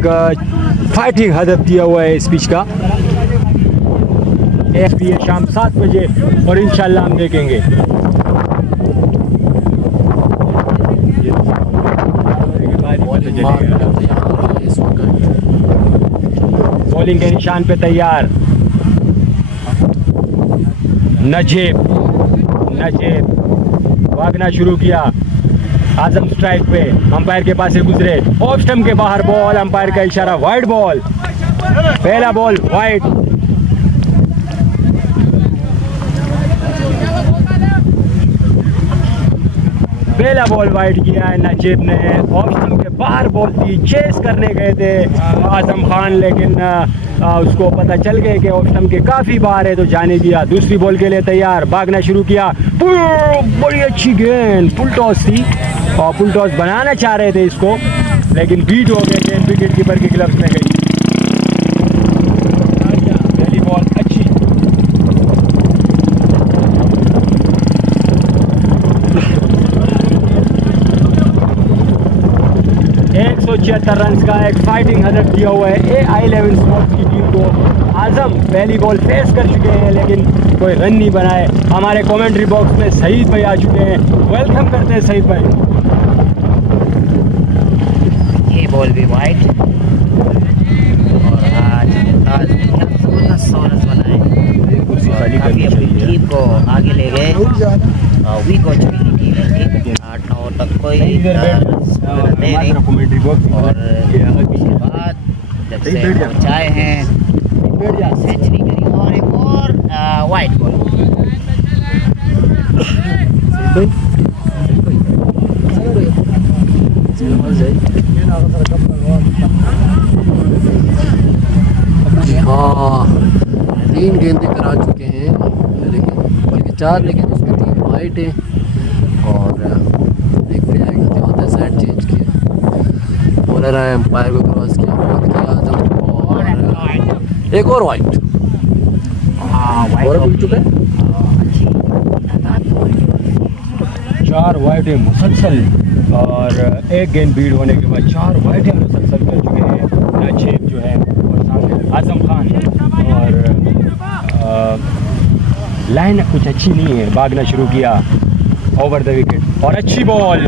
Fighting हदफ दिया हुआ है इस पिच का। ये शाम 7 बजे और इंशाल्लाह हम देखेंगे। बॉलिंग के निशान पे तैयार नजीब भागना शुरू किया। आजम स्ट्राइक पे, अंपायर के पास से गुजरे, ऑफ स्टंप के बाहर बॉल, अंपायर का इशारा वाइड बॉल। पहला बॉल वाइड। पहला बॉल वाइड किया है नजीब ने। ऑफ स्टंप के बाहर बॉल थी, चेस करने गए थे आजम खान, लेकिन उसको पता चल गया कि ऑफ स्टंप के काफ़ी बाहर है तो जाने दिया। दूसरी बॉल के लिए तैयार, भागना शुरू किया। बड़ी अच्छी गेंद, फुल टॉस थी और फुल टॉस बनाना चाह रहे थे इसको, लेकिन बीट हो गए गेंद, विकेट कीपर की ग्लव्स में गई। पहली बॉल अच्छी। 176 रन का एक फाइटिंग हदफ दिया हुआ है AI11 स्पोर्ट्स की टीम को। आजम पहली बॉल फेस कर चुके हैं लेकिन कोई रन नहीं बनाए। हमारे कमेंट्री बॉक्स में सईद भाई आ चुके हैं, वेलकम करते हैं सईद भाई। ये बॉल भी वाइड और आज सोलस बनाए, काफ़ी अपनी टीम को आगे ले गए। वीक हो चुकी टीम है, 8-9 तक कोई नहीं, और उसके बाद जब से पहुँचाए हैं सेंचुरी करी और एक और वाइड बॉल। हाँ, 3 गेंदें करा चुके हैं, लेकिन बल्कि 4, लेकिन उसमें 3 वाइट है और एक बढ़िया गलती होता है, साइड चेंज किया, बॉलर आए, एम्पायर को क्रॉस किया, बहुत किया आजम और एक और वाइट। और मिल चुका है 4 वाइटें मुसलसल और एक गेंद बीड होने के बाद 4 वाइटें मुसलसल कर चुके हैं नजीब जो है, और सामने आजम खान। और लाइन कुछ अच्छी नहीं है, भागना शुरू किया ओवर द विकेट और अच्छी बॉल,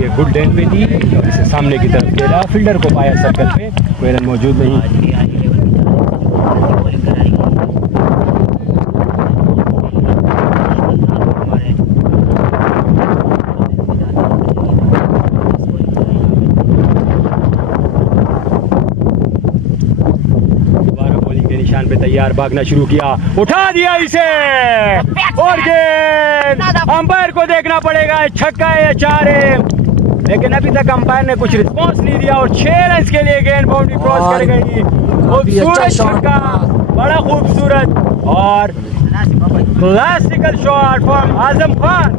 ये गुड लेंथ पे थी और इसे सामने की तरफ खेला, फील्डर को पाया सर्कल पे, कोई रन मौजूद नहीं। निशान पे तैयार, भागना शुरू किया, उठा दिया इसे और गेंद अंपायर को देखना पड़ेगा छक्का है या 4 है, लेकिन अभी तक अंपायर ने कुछ रिस्पांस नहीं दिया और 6 रन के लिए गेंद बाउंड्री क्रॉस कर गई। खूबसूरत छक्का, बड़ा खूबसूरत और classical shot from Azam Khan.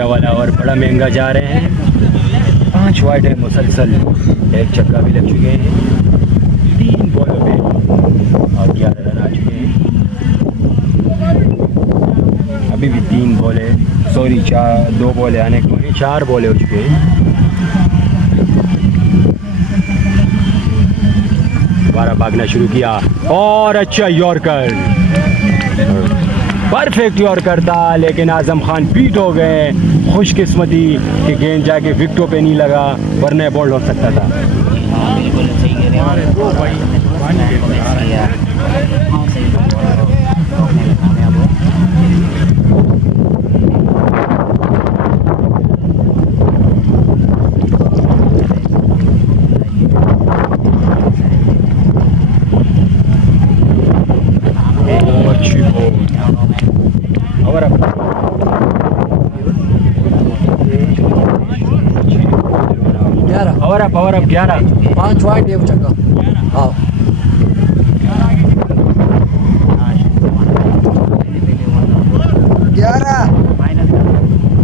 वाला और बड़ा महंगा जा रहे हैं, 5 वाइड है मुसलसल, एक छक्का भी लग चुके हैं, 3 बॉलों में और 11 रन आ चुके हैं। अभी भी 3 बॉल है, 2 बॉल आने के बाद 4 बॉल हो चुके हैं। दोबारा भागना शुरू किया और अच्छा यॉर्कर, परफेक्ट यॉर्कर था, लेकिन आजम खान बीट हो गए। खुशकिस्मती कि गेंद जाके विकेटों पे नहीं लगा, वरना बॉल हो सकता था। पावर अप 11 5 वाइड है वो चक्का। हाँ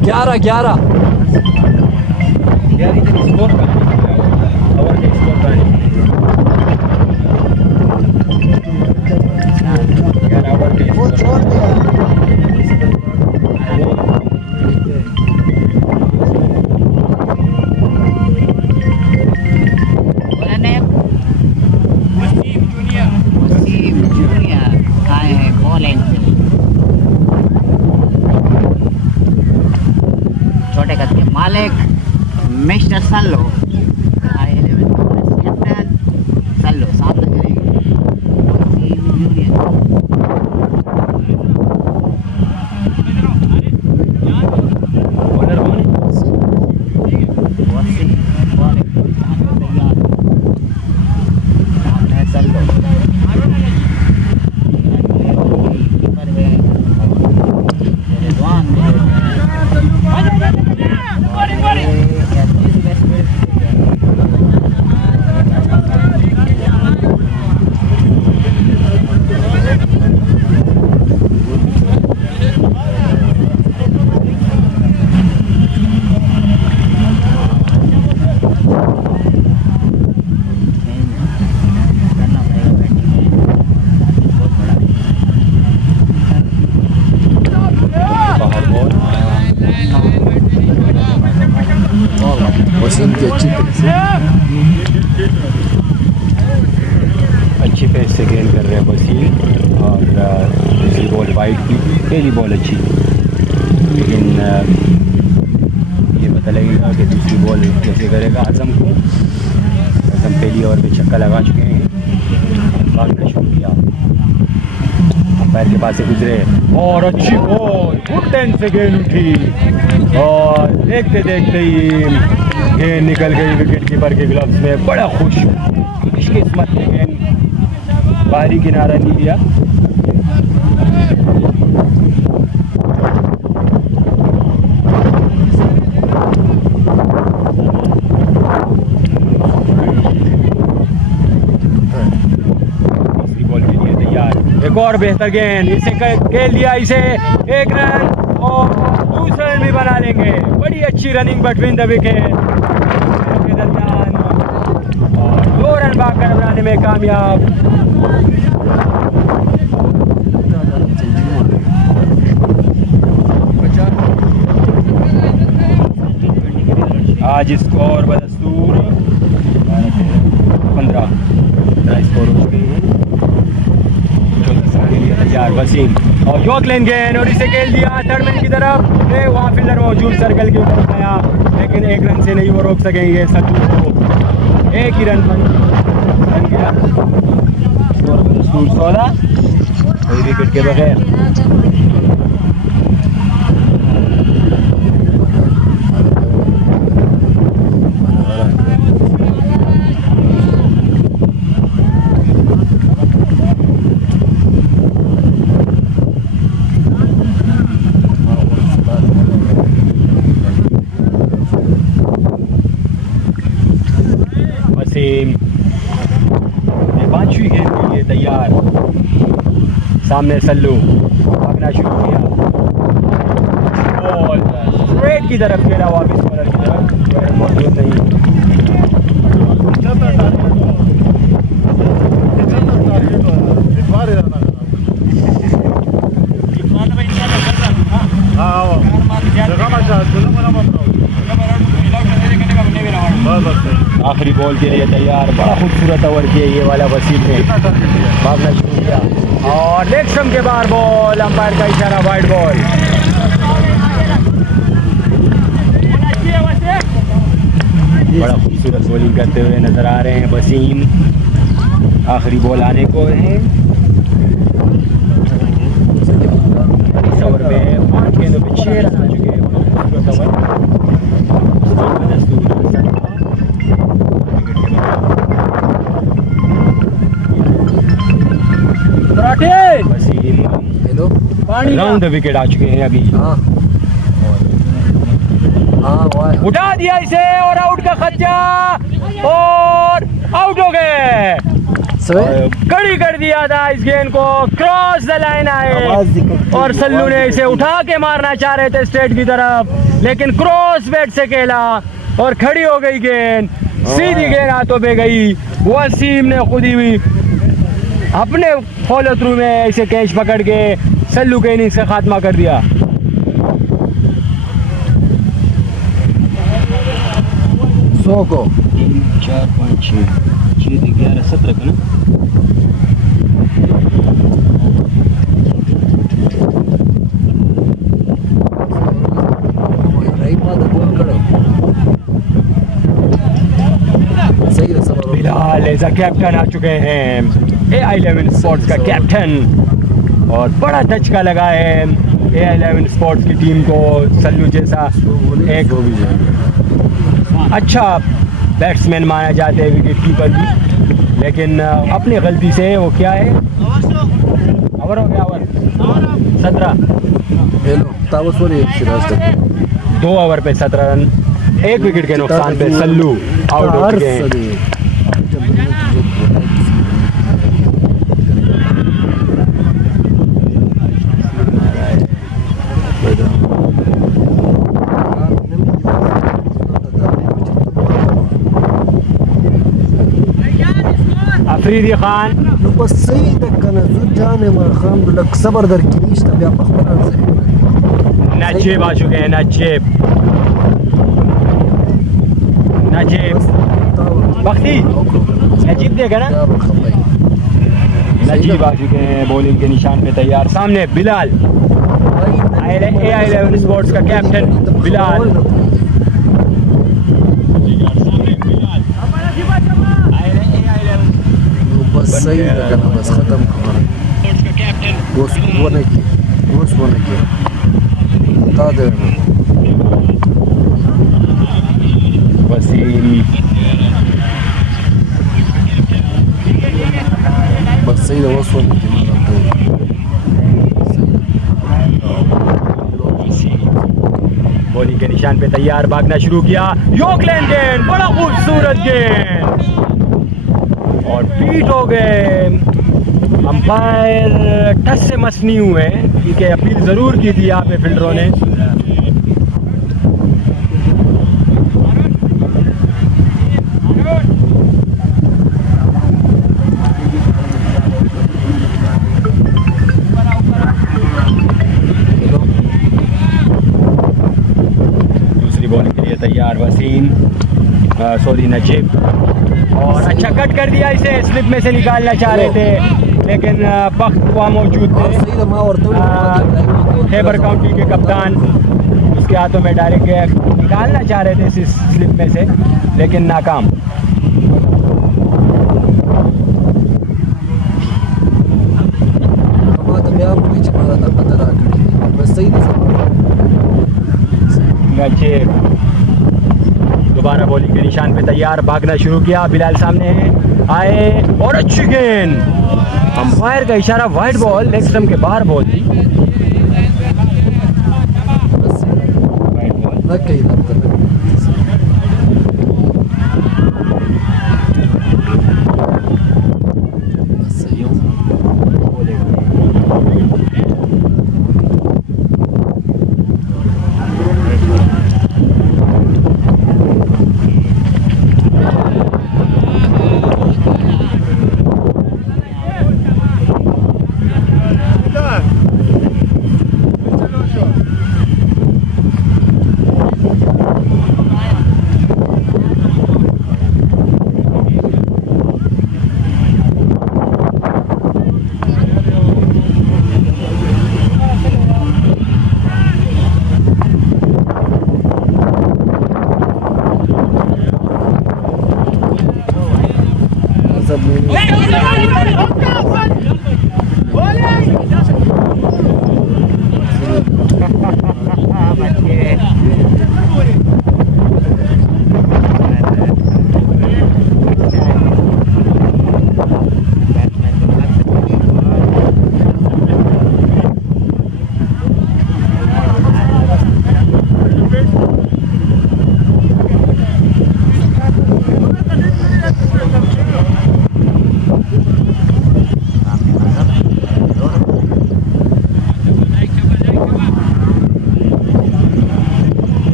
11 यार इधर स्कोर का पावर के स्कोर का 11 ओवर के वो छोड़ दिया। वसीम जूनियर आए हैं बॉलिंग। छोटे कद के मालिक मिस्टर सल्लो कैप्टन सल्लो सामने करेंगे वसीम जूनियर। बॉलर कौन है? वसीम बॉलिंग सामने सल्लो कीपर है रिजवान। वसीम की अच्छी पेस से गेंद कर रहे हैं वसीम और दूसरी बॉल वाइड की पहली बॉल अच्छी, लेकिन ये पता लगेगा कि दूसरी बॉल कैसे करेगा आजम को। आजम पहली ओवर में छक्का लगा चुके हैं, भागना शुरू किया, अंपायर के पास से गुजरे और अच्छी बॉल गुड टेंस से गेंद उठी और देखते देखते ही गेंद निकल गई विकेट कीपर के ग्लव्स में। बड़ा खुश किस्मत ने गेंद बाहरी किनारा नहीं दिया। दूसरी बॉल के लिए तैयार, एक और बेहतर गेंद, इसे खेल दिया, इसे 1 रन और दूसरा रन भी बना लेंगे। बड़ी अच्छी रनिंग बिटवीन द विकेट के दरमियान और 2 रन भागकर बनाने में कामयाब। आज स्कोर बदस्तूर 15 स्कोर हो चुके हैं। तैयार वसीम और यॉर्कलैंड गेंद और इसे खेल दिया थर्डमैन की तरफ। वहाँ फील्डर मौजूद सर्कल के ऊपर गया, लेकिन 1 रन से नहीं वो रोक सकेंगे सत्तू को। 1 ही रन बन गया, स्कोर बदस्तूर 16 कोई विकेट के बगैर। पांचवी गेंद के लिए तैयार, सामने सल्लू भागना शुरू किया, बॉल स्ट्रेट की तरफ खेला, वापस बॉलर की तरफ मौजूद नहीं। आखिरी बॉल के लिए तैयार, बड़ा खूबसूरत ओवर किया ये वाला वसीम ने, भागना शुरू किया और लेग स्टंप के बाहर बॉल, अंपायर का इशारा वाइड बॉल। बड़ा खूबसूरत बॉलिंग करते हुए नजर आ रहे हैं वसीम। आखिरी बॉल आने को है, इस ओवर में 5 गेंदों पे 6 रन आ चुके हैं। वसीम राउंड द विकेट आ चुके हैं अभी। हाँ हाँ वो है। उठा दिया इसे और आउट का खर्चा और आउट हो गए। कड़ी कर दिया था इस गेंद को, क्रॉस द लाइन आए और सल्लू ने इसे उठा के मारना चाह रहे थे स्ट्रेट की तरफ, लेकिन क्रॉस बैट से खेला और खड़ी हो गई गेंद, सीधी गेंद हाथों पे गई। वसीम ने खुद ही अपने फॉलो थ्रू में इसे कैच पकड़ के सल्लू के इनिंग्स का खात्मा कर दिया। सौ को 4 5 6 11 17 का ना। बिलाल एज अ कैप्टन आ चुके हैं, AI11 स्पोर्ट्स का कैप्टन, और बड़ा धचका लगा है AI11 स्पोर्ट्स की टीम को। सल्लू जैसा एक अच्छा बैट्समैन माना जाता है, विकेट कीपर भी, लेकिन अपनी गलती से वो क्या है, ओवर हो गया, ओवर 17 2 ओवर पे 17 रन, 1 विकेट के नुकसान पे सल्लू आउट हो चुके हैं। अफरीदी खान बस सही दक्कन जुद जाने मार खान लक सबर दर की नीश तब या पखबरान से नजीब आ चुके हैं, नजीब बख्ती नजीब देगा ना, नजीब आ चुके हैं बॉलिंग के निशान पे तैयार। सामने बिलाल, AI11 स्पोर्ट्स का कैप्टन बिलाल। बस सही दक्कन बस खत्म वो नहीं किया बता दे वसीम, बस सही वो सोने की बॉलिंग के निशान पे तैयार, भागना शुरू किया, यॉर्कलैंड गेंद, बड़ा खूबसूरत गेंद और बीट हो गए। अंपायर टच से मस नहीं हुए, क्योंकि अपील ज़रूर की थी यहाँ पे फील्डरों ने। दूसरी बॉलिंग के लिए तैयार वसीम, सॉरी नजीब, और अच्छा कट कर दिया इसे, स्लिप में से निकालना चाह रहे थे, लेकिन वक्त वहाँ मौजूद थे खैबर काउंटी के कप्तान, उसके हाथों में डायरेक्ट निकालना चाह रहे थे इस स्लिप में से, लेकिन नाकाम। दोबारा बॉलिंग के निशान पे तैयार, भागना शुरू किया, बिलाल सामने आए और अच्छी गेंद, अंपायर का इशारा वाइड बॉल, लेग स्टंप के बाहर बॉल थी।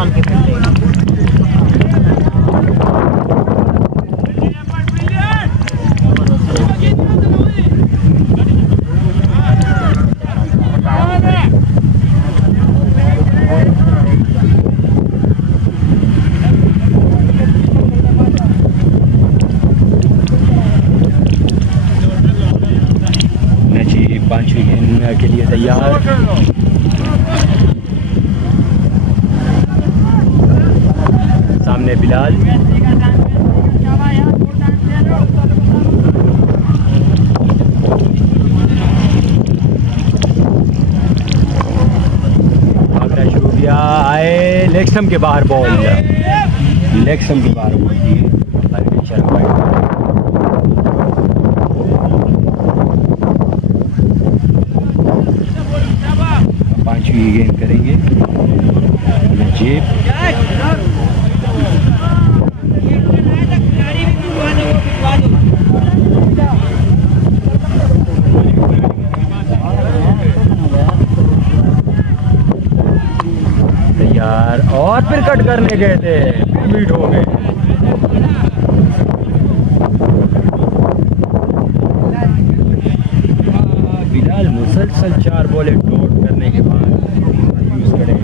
शाम के मिलते हैं। नजीब 5वीं गेंद के लिए तैयार। सामने बिलाल, भागना शुरू किया, आए लेग स्टंप के बाहर बॉल, लेग स्टंप के बाहर बॉल दिए। 5वीं गेंद करेंगे नजीब। तैयार और फिर कट करने गए थे, फिर बीट हो गए। बिलाल मुसलसल 4 बॉलें डॉट करने के बाद यूज करें।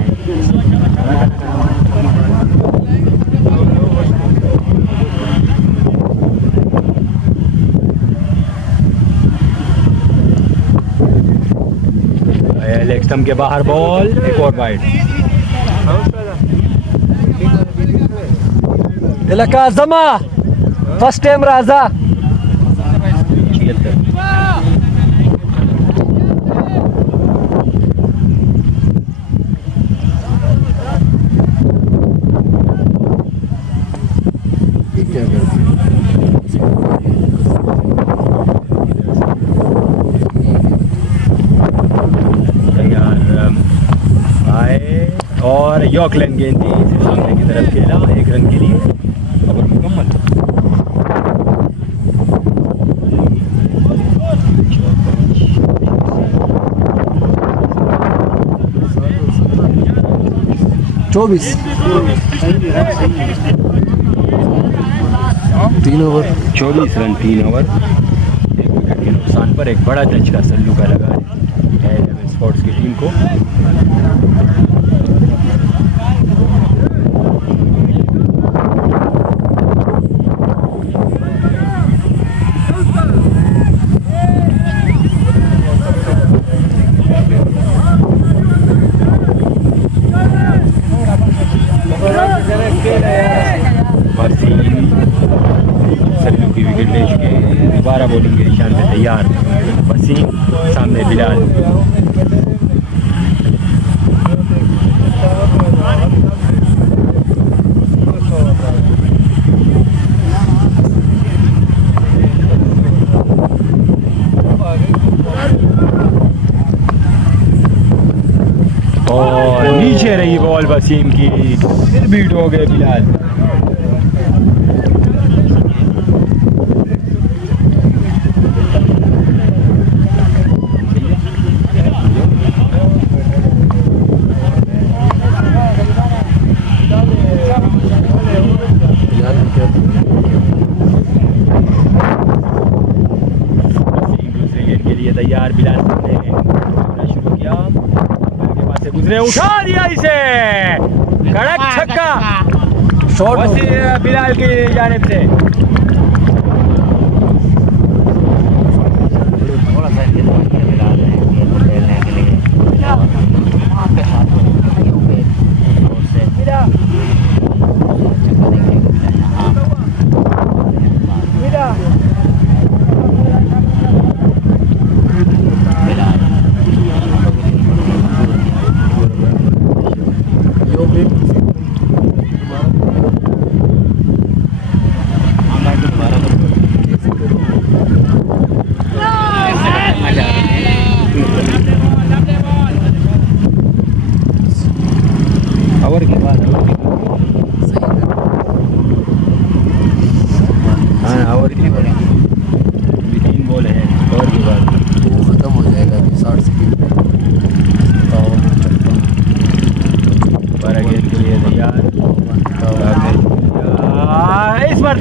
लेग स्टंप के बाहर बॉल, एक और वाइड। इलाका जमा फर्स्ट टाइम राजा 76। क्या करती आए और यॉर्कलैंड गेंद थी, इसे सामने की तरफ खेला 1 रन के लिए। खबर मुकम्मल। चौबीस 3 ओवर 24 रन 3 ओवर, 1 विकेट के नुकसान पर। एक बड़ा झटका सल्लू का लगा है स्पोर्ट्स की टीम को। सल्लू की विकेट ले चुके हैं, दोबारा बॉलिंग के निशान पे तैयार। वसीम, सामने बिलाल। और नीचे रही बॉल वसीम की, फिर बीट हो गए बिलाल। तैयार, बिलाल ने शुरू किया, के पास से गुजरे, उठा दिया इसे, कड़क छक्का शॉट बिलाल की जानिब से। थोड़ा सा बिलाल ने खेलने के लिए आपके साथ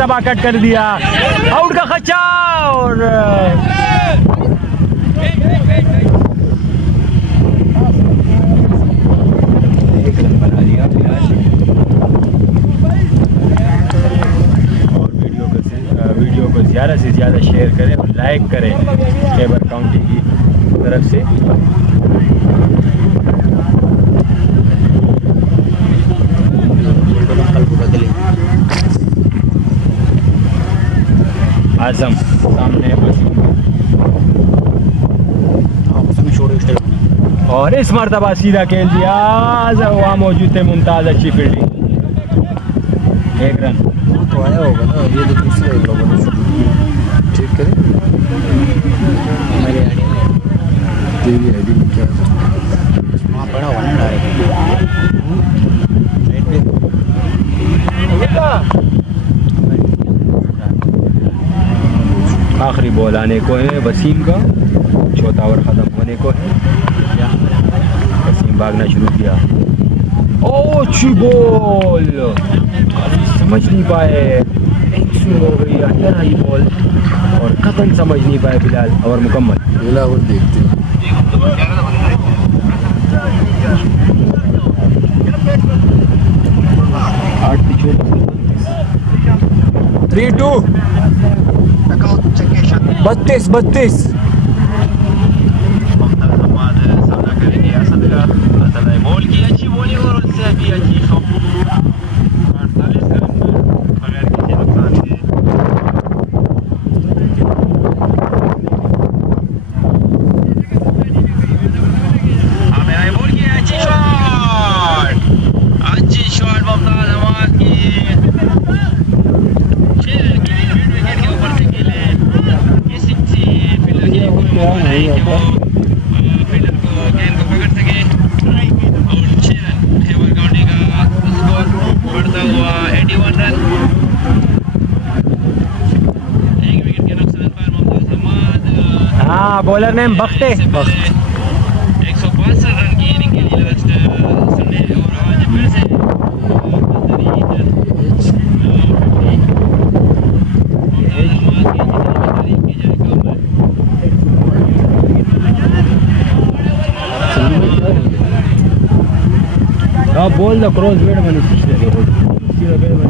मरतबा कट कर दिया, आउट का खर्चा और एक रन बना लिया। और वीडियो को ज़्यादा से ज़्यादा शेयर करें और लाइक करें खैबर काउंटी की तरफ से। आजम सामने और इस मरतबा सीधा खेल दिया। वहाँ मौजूद थे मुमताज़, अच्छी फील्डिंग, एक रन। तो आया होगा ना, ये तो दूसरे लोगों ने ठीक करें। हमारे आईडी में तेरी आईडी में क्या वहाँ पड़ा हुआ ना डायरेक्ट। आखिरी बॉल आने को है वसीम का, चौथा ओवर ख़त्म होने को है। वसीम भागना शुरू किया। ओ अच्छी बॉल, समझ नहीं पाए, स्विंग हो गई, अंदर आई बॉल और कतन समझ नहीं पाए बिलाल। ओवर मुकम्मल। अगला ओवर देखते हैं। 3-2 32 बॉल की अच्छी बॉलिंग और उससे अभी अच्छी शॉट 48 रन बगैर किसी नुकसान के। बॉल की अच्छी शॉट मुमताज अहमद की विकेट के ऊपर से खेले किसी फील्डर की फील्डर को गेंद को पकड़ सके। और 6 रन खैबर काउंटी का स्कोर बढ़ता हुआ 81 रन। एक विकेट के नुकसान पर मुमताज अहमद, हाँ बॉलर नेम बख्ते 162 रन की इनिंग के लिए लास्ट संडे। और आज फिर से बोल द क्रॉस बेड बनी सीधा बेड बनी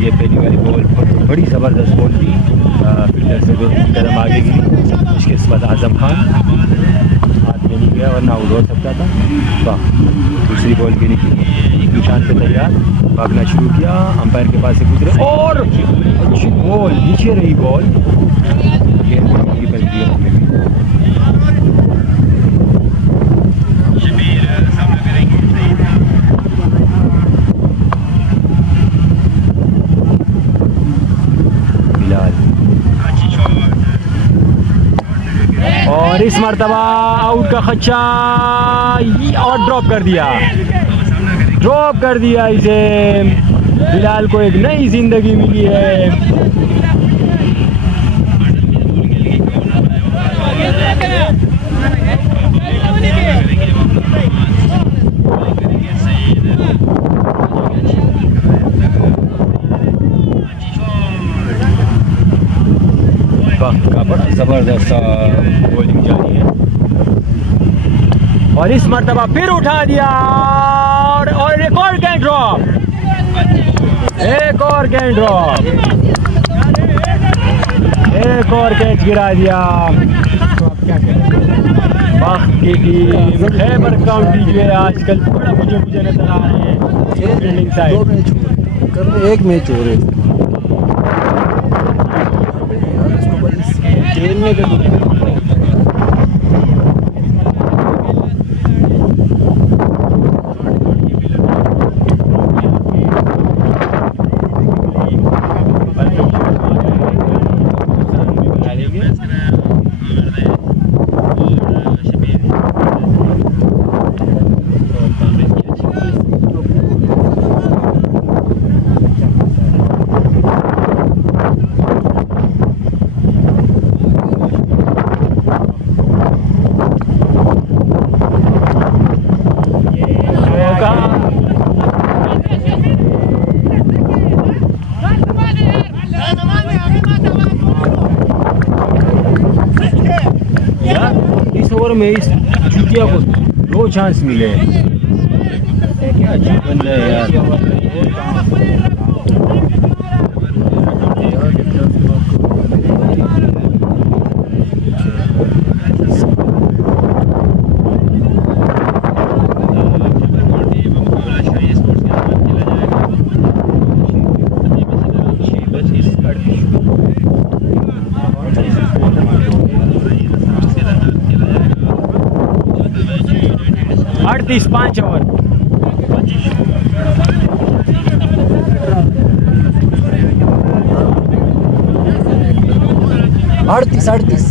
ये पहली वाली बॉल बड़ी ज़बरदस्त बॉल थी, फील्डर से कदम आगे गिरी, उसके बाद आजम खान हाथ में नहीं गया वरना आउट हो सकता था। वाह, दूसरी बॉल भी निकली, निशान पे तैयार, भागना शुरू किया, अंपायर के पास से गुजरे और अच्छी बॉल, नीचे रही बॉल, गेंद की बनती है उसमें भी। और इस मरतबा आउट का खच्चा और ड्रॉप कर दिया इसे। बिलाल को एक नई जिंदगी मिली है। ज़बरदस्त बॉलिंग जारी है और इस मरतबा फिर उठा दिया और एक और कैन ड्रॉप, एक और कैच गिरा दिया। तो अब क्या करें, बाकी टीम खैबर काउंटी जो है आजकल बड़ा मुझे नजर आ रहे हैं फील्डिंग साइड। 2 मैच कर रहे, 1 मैच हो रहे खेलने के में इस चुतिया को 2 चांस मिले हैं। क्या अजीब बंदा है यार। अड़तीस 5 ओवर। अड़तीस 32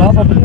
आप अपने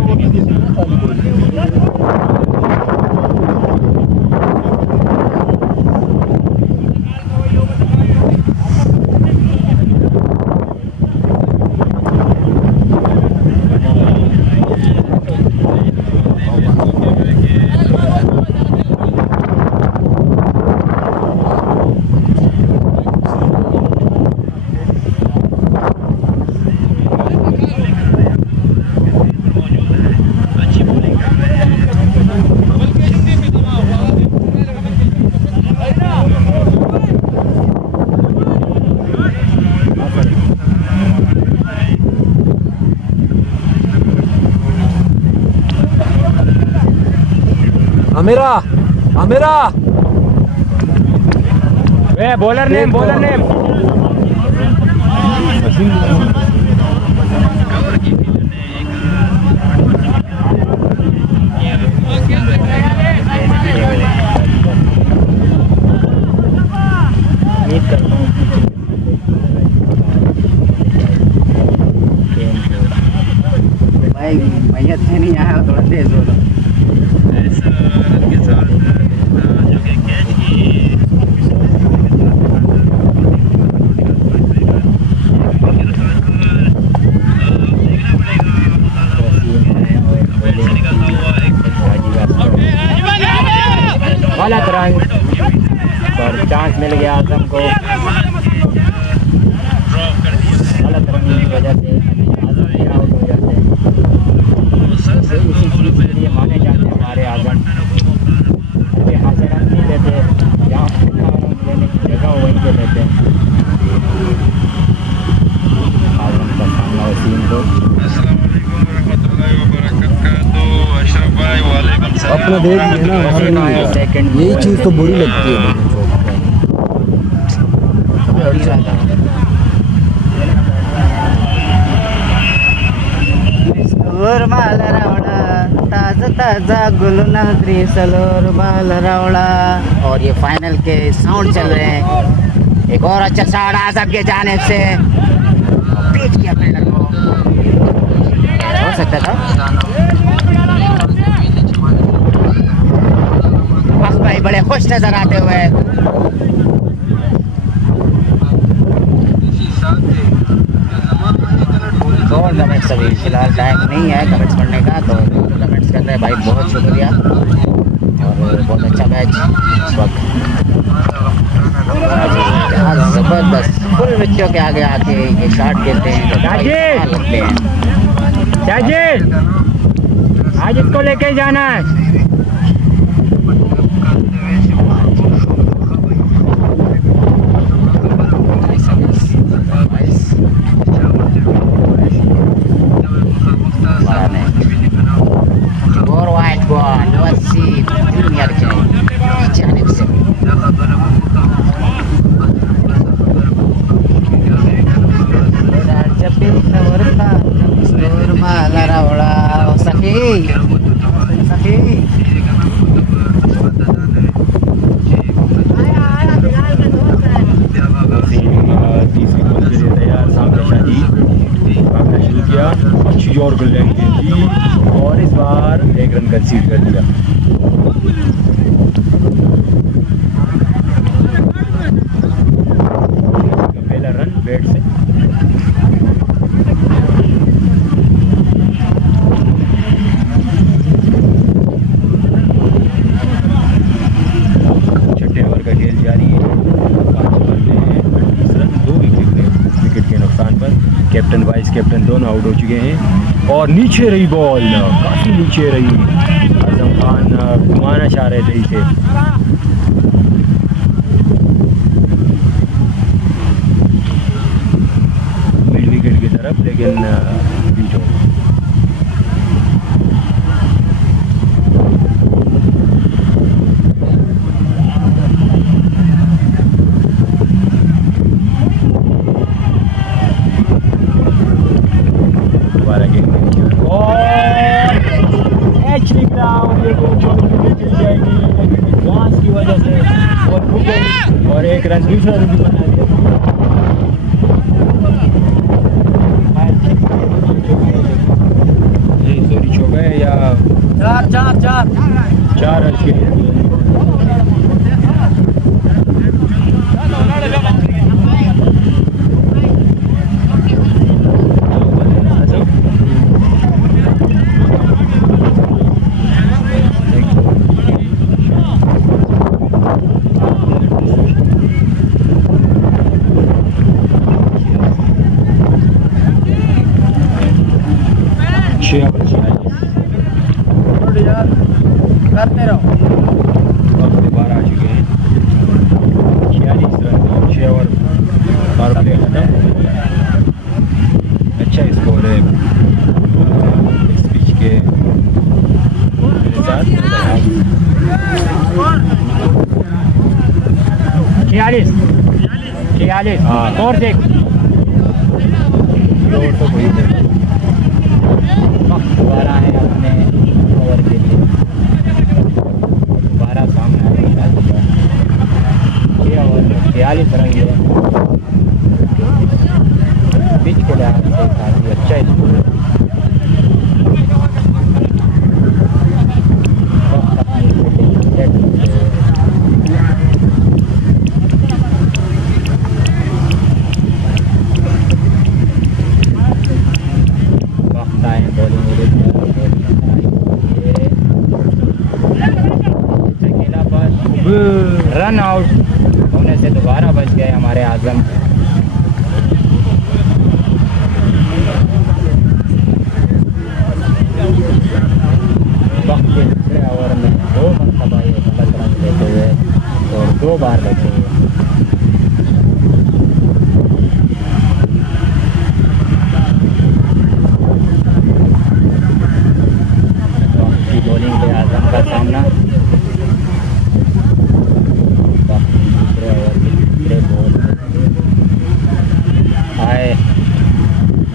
अमेरा बॉलर नेम भाई मैयत से नहीं आया, थोड़ा तेज बोलो। गलत रंग पर चांस मिल गया आजम को। गलत रंग की वजह से आजम भी आउट हो जाते हैं। इसी चीज़ के लिए माने जाते हैं हमारे आजम। यहाँ से रन नहीं लेते, जहाँ रन लेने की जगह वहीं पे लेते हैं। आजम का सामना वसीम को अपना देख लिया ना, यही चीज़ तो बुरी लगती है। सलोर माल रावड़ा ताजा ताजा गुल नहरी, सलोर माल रावड़ा। और ये फाइनल के साउंड चल रहे हैं। एक और अच्छा शॉट आजम के जानिब से, बीच किया फील्डर को, हो सकता था। भाई बड़े खुश नजर आते हुए। और कमेंट्स अभी फिलहाल टाइम नहीं है कमेंट्स पढ़ने का, तो कमेंट्स कर रहे हैं भाई, बहुत शुक्रिया। और बहुत अच्छा मैच इस वक्त, ज़बरदस्त फुल बच्चों के आगे आके ये शॉट खेलते हैं तो लगते हैं। आज इसको लेके जाना है। अच्छी और गुल्लेंड खेली और इस बार 1 रन कंसीड कर दिया। पहला रन बैट से। छठे ओवर का खेल कैप्टन वाइस कैप्टन दोनों आउट हो चुके हैं और नीचे रही बॉल, काफ़ी नीचे रही। आजम खान घुमाना चाह रहे थे इसे, मिड विकेट की तरफ, लेकिन बीट हो गई। की वजह से और एक रन दूसरा रन भी बना दिया। सॉरी छो गए या चार रन के लिए। करते रहो। दोबारा आ चुके हैं 46 रन, 6 ओवर पावर प्ले खत्म। अच्छा स्कोर है इस पिच के साथ। 46 और देख तो वही दोबारा है अपने ओवर के लिए, दोबारा सामने 6 ओवर में 43 रन है। पिच के लिहाज से काफ़ी अच्छा स्कोर है। रन आउट होने से दोबारा बच गए हमारे आजम। वक्त के दूसरे ओवर में 2 मरतबा ये गलत रन लेते हुए और 2 बार बचे हुए। की बॉलिंग पे आजम का सामना। आए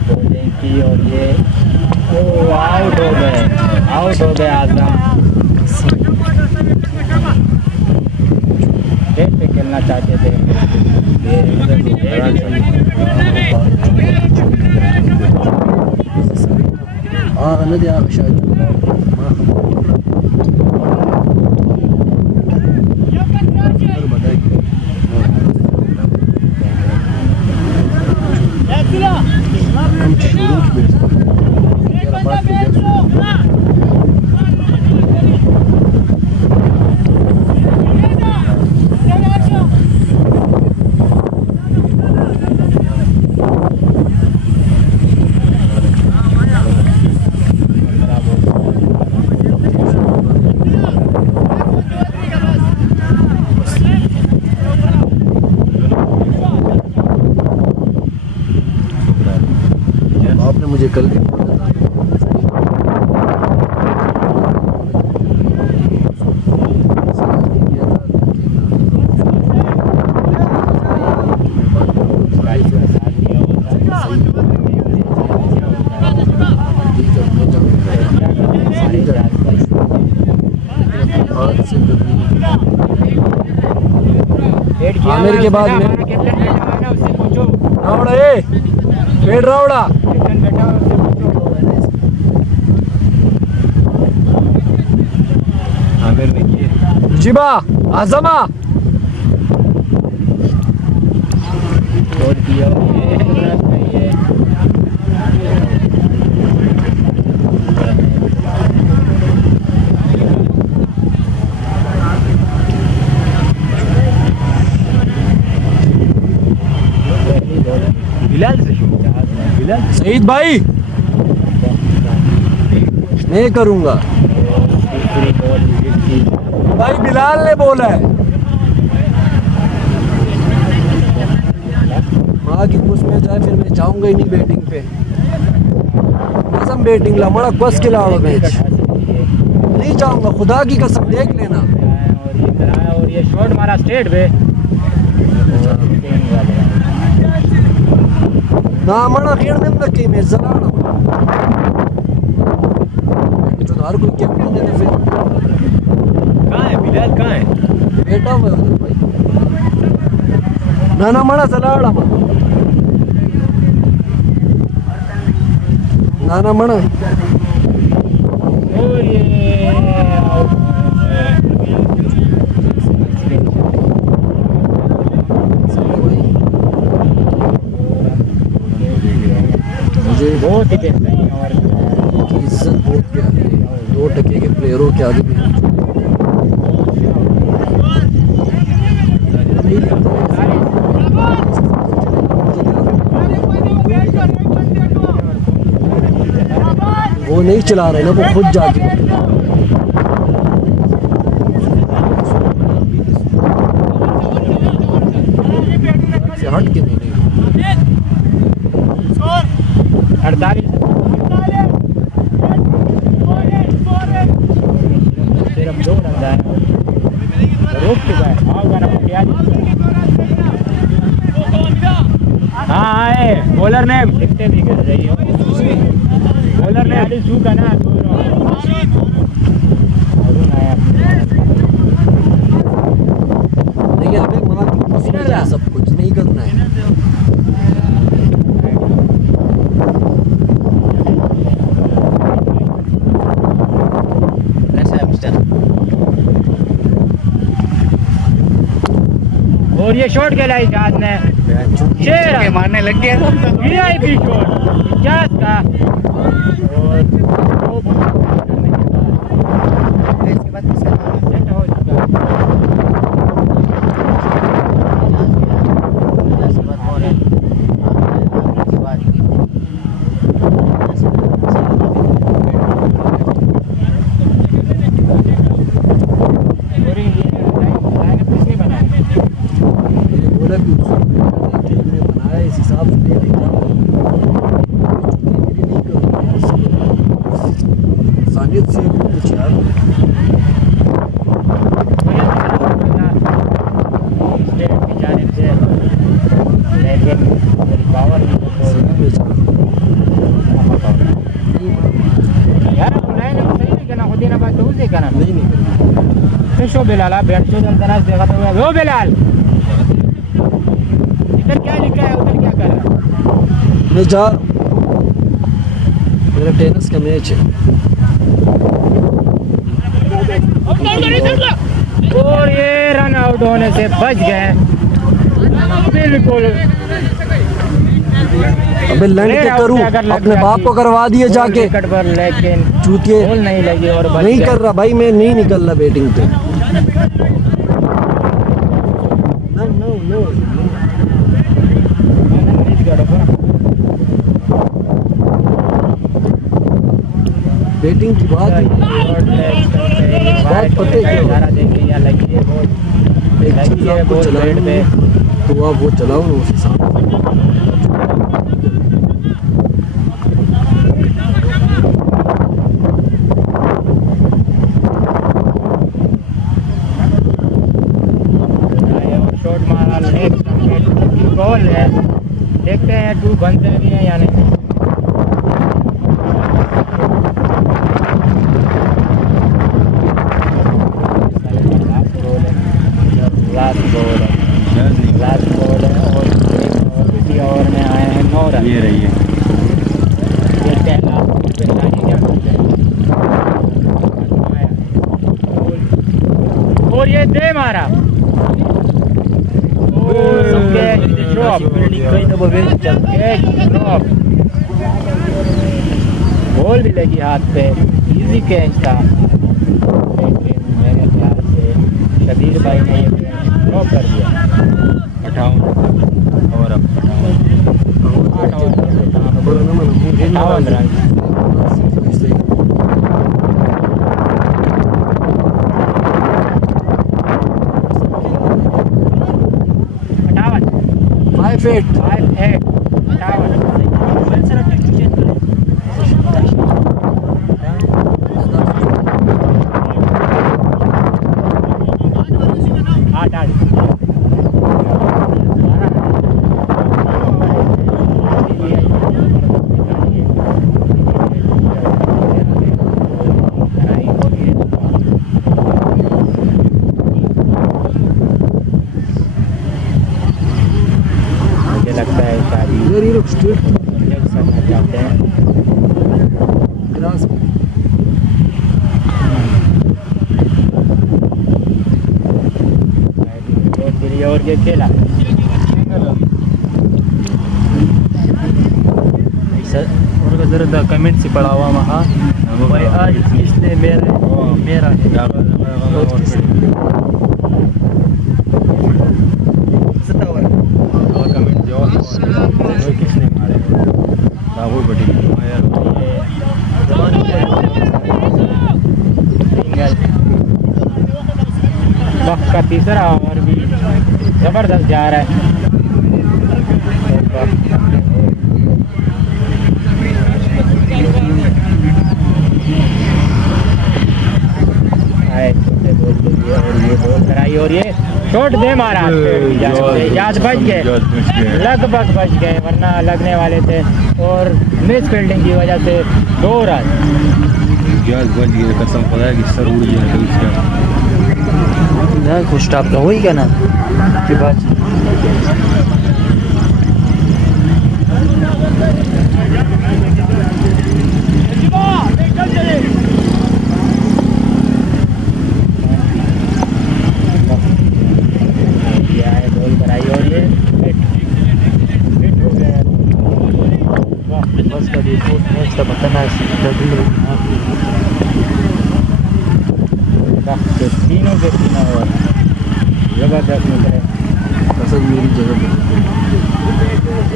बॉलिंग की और ये आउट हो गए आजम। डेट पे खेलना चाहते थे नदी शायद आपने मुझे कल भी आमिर के बाद में रावड़ा पेड़ रावड़ा आमिर देखिए जिबा आजमा छोड़ दिया। बिलाल से शुरू बिलाल सईद भाई नहीं करूंगा दूसरी बॉल विकेट की। भाई बिलाल ने बोला है माँ की कुछ में जाए फिर मैं जाऊंगा ही नहीं बैटिंग पे कसम बैटिंग ला मड़ा कस के लाओ मैच नहीं जाऊंगा खुदा की कसम देख लेना और ये शॉट मारा स्ट्रेट पे ना मड़ा खेल में लगे मैं जलाना जो हर कोई क्या बोल देते फिर कहाँ है बिलाल कहाँ है बेटा हुआ है उधर भाई ना ना मड़ा जलाना ना ना मड़ा और ये मुझे बहुत ही टेंशन है और की इज्जत बहुत प्यारी है 2 टके के प्लेयरों के आगे भी वो नहीं चला रहे ना वो खुद जाके से हट के नहीं 48 सिर्फ 2 रन जाए रोक चुका है आओगा ना क्या हाँ आए बॉलर ने दिखते भी कर रही हो बॉलर ने अभी जू का ना नहीं अबे माँ की कसम है सब कुछ नहीं करना है कैसा है मिस्टर? और ये शॉट खेला इजाज ने शेर मारने लग गया वीआईपी शॉट इजाज का और इसके बाद किसका सेट हो चुका और ये लाइनअप किसने बनाया मैंने बोला कि उसने बनाया इस हिसाब से दे देगा मेरी नहीं करूँगा सानियत से कुछ यार स्टेट की जानिब से लेकिन मेरी पावर यार लाइनअप सही नहीं करना खुद ही ना बात तो उसे करना नहीं फिर शो बिलाल आप बैठ चो अंतराज देखा तो वो बिलाल इधर क्या लिखा है उधर क्या कर रहा है मैं जा मेरा टेनिस का मैच है और ये रन आउट होने से बच गए बिल्कुल अबे लैंड के करूं अपने बाप को करवा दिए जाके विकेट पर लेकिन चूतिए बॉल नहीं लगी और बच नहीं गए। कर रहा भाई मैं नहीं निकल रहा बैटिंग पे नो बैटिंग की बात पता है क्या एक चीज आपको चलानी है तो आप वो चलाओ ना उस हिसाब से शॉट मारा बॉल है देखते हैं 2 बनते भी हैं या नहीं लास्ट बॉल है और इसी ओवर में आए हैं 9 रन ये रही है और ये दे मारा बॉल भी लगी हाथ पे इजी कैच था लेकिन मेरे ख्याल से शबीर भाई ने ये ड्रॉप कर दिया 58 और अब 58 58 रन। फाइव एट 58 लगता है शादी ये लोग स्ट्रेट जाते हैं। ग्रास और ये खेला और जरा कमेंट से पढ़ा हुआ वहाँ भाई आज इसने मेरा कमेंट जो किसने मारे बाबू बड़ी वक्त का तीसरा ओवर भी जबरदस्त जा रहा है। और ये शॉट दे मारा, याद बच गए, लगभग बच गए वरना लगने वाले थे और मिस फील्डिंग की वजह से 2 रन। बच गए कसम खुदा की सर उड़ गया ना कुछ स्टॉप तो हो ही गया ना के बाद तीनों के तीनों ओवर जबरदस्त निकले। पसंद मेरी जगह पे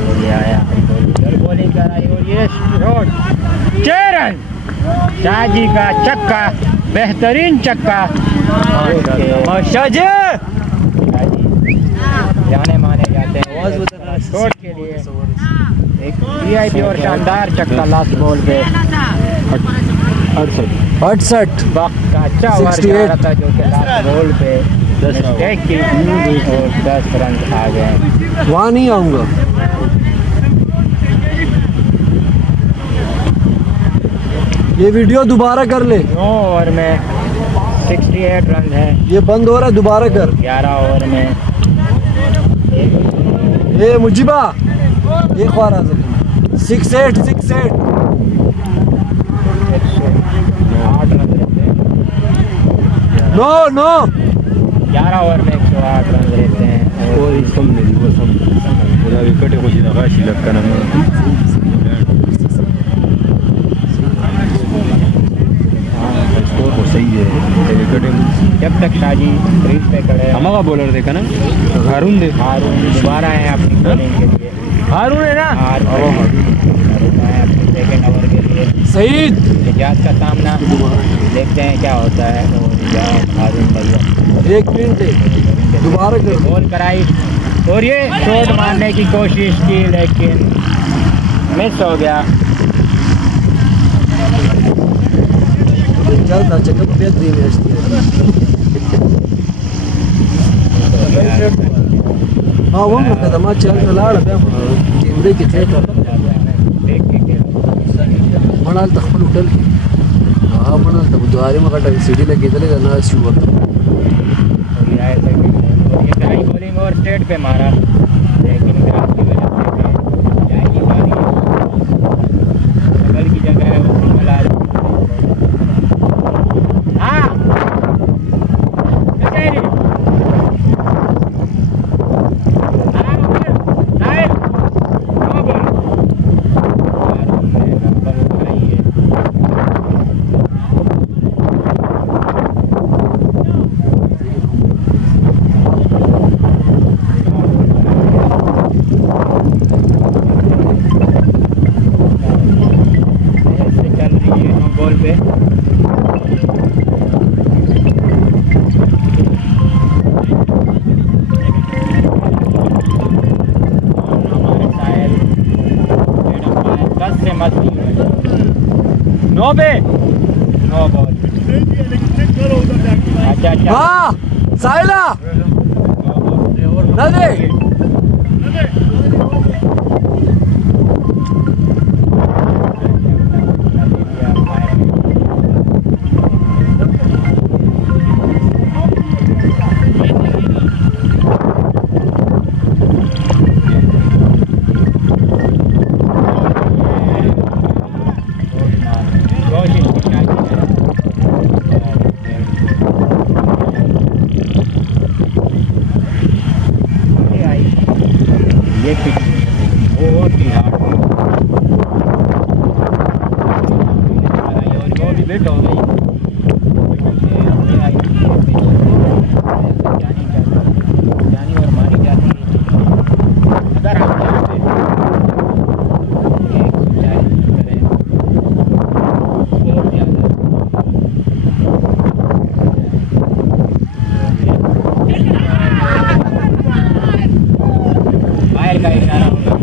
और ये आया इधर बॉलिंग कराई और ये शॉट 6 रन। शाहजी का चक्का, बेहतरीन चक्का और शाहजी जाने माने जाते हैं शॉट के लिए। एक वीआईपी और शानदार चक्का लास्ट बॉल पे 68 वक्त का अच्छा ओवर जा रहा था जो कि लास्ट बॉल पे 10 की और 10 रन आ गए। वहाँ नहीं आऊँगा। ये वीडियो दोबारा कर ले। 9 ओवर में 68 रन है। ये बंद हो रहा है, दोबारा कर। 11 ओवर में ये मुजीबा एक बार आ 68 68 8 रन रहते हैं। नो नो 11 ओवर में 108 रन रहते हैं और विकेट को जिला शिलक का स्कोर सही है। विकेट जब तक शाहजी क्रीज पे खड़े हमारा बॉलर देखा ना हारून दे हारून दोबारा है अपनी बॉलिंग के लिए। हारून है ना हारून है अपने सेकेंड ओवर के लिए। सईद इजाज का सामना देखते हैं क्या होता है। और हारून भैया 1 मिनट दोबारा कर। बॉल कराई और ये शॉट मारने की कोशिश की लेकिन मिस हो गया। चलता चक्कर बेहतरीन हाँ वो कदम चल लाड़ केंद्र के थे मनाल तखपल उठल हाँ मनाल तब द्वारे में कटा सीढ़ी लगी चले ना शुगर बॉलिंग और स्टेट पे मारा लेकिन ग्रास की वजह से जाएगी बारी। बगल की जगह है वो सिंगल आ रही। हाँ 9 पे 9 बॉल। अच्छा अच्छा हाँ साहिला नदी ये पिच बहुत ही हार्ड और वो भी बेट हो गई। जानी और मारी जाती है अगर हम यहाँ पे 140 करें बहुत ज़्यादा। बाहर का इशारा होगा।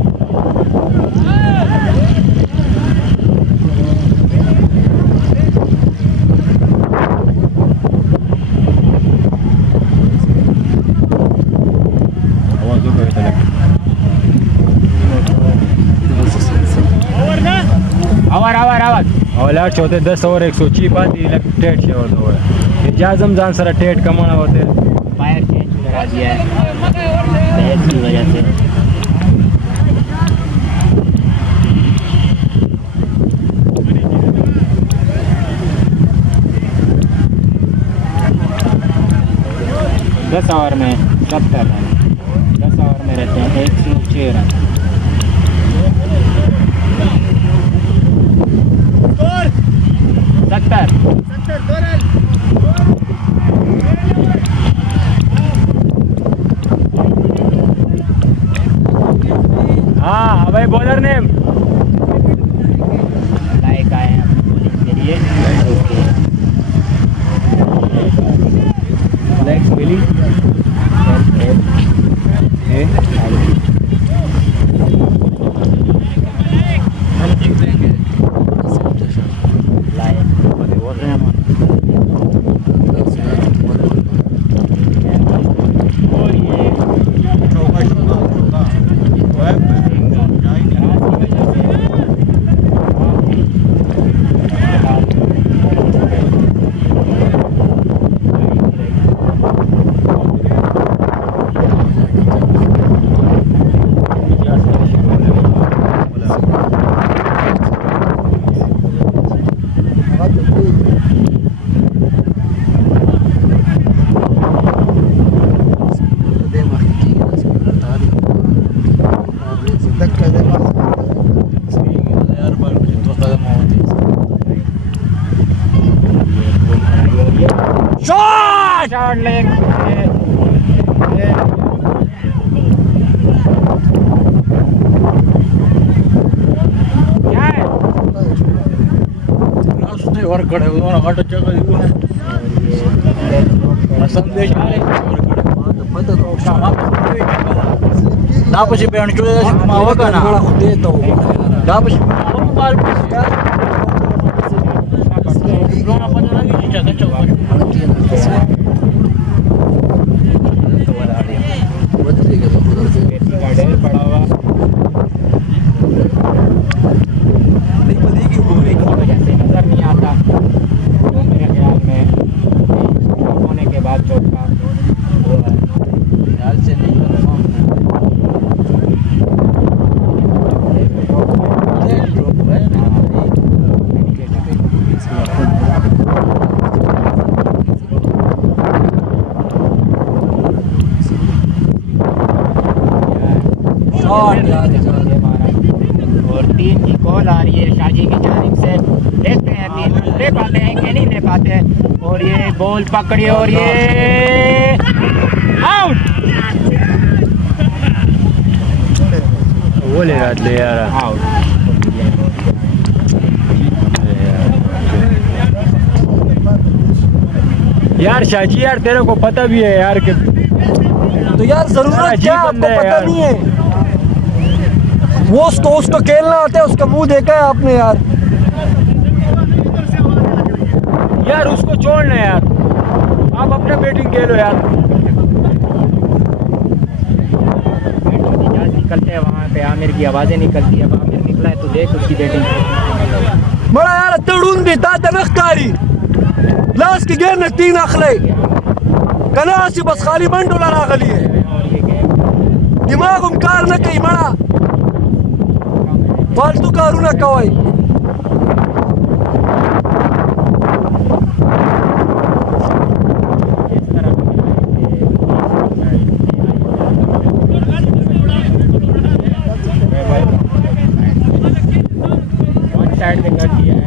आवाज और लाट होते 10 ओवर 100 पाती टेट से होता है जाजम जान सारा टेट कमाना होते फायर चेंज करा दिया है बैच की वजह से। दस ओवर में 70 रन 10 ओवर में रहते हैं 106 रन। हाँ भाई बॉलर ने लाइक आए हैं बॉलिंग के लिए लाइक मिली शॉट लेग क्या है और खड़े हुए और हट चक्कर संदेश आ रहे दापशी पेंट जो मावा का ना देता हूं दापशी बाल रोना पता नहीं चीचा कच्चा ढेर पड़ा हुआ नजर नहीं आता तो मेरे ख्याल में होने के बाद चौथा वो है ख्याल से नहीं और टीम की कॉल आ रही है शाजी की जानिब से। देखते हैं टीम ले पाते हैं कि नहीं ले पाते। और ये बॉल पकड़ी और ये आउट। वो ले रहा ले यार आउट। यार शाजी यार तेरे को पता भी है यार कि तो यार जरूरत क्या आपको पता नहीं है वो उसको खेलना आता है, उसका मुंह देखा है आपने यार? यार उसको छोड़ना यार, आप अपना बैटिंग खेलो यार। निकलते हैं वहाँ पे, आमिर की आवाज़ें निकलती है। अब आमिर निकला है तो देख उसकी बैटिंग। बड़ा यार तड़ून भी ताता नख्तारी लास की गेंद 3 अखले कनासी बस खाली बंडोला रागली है दिमाग कार न कई मड़ा फालतू कारू न कवाई। साइड में कर दिया है।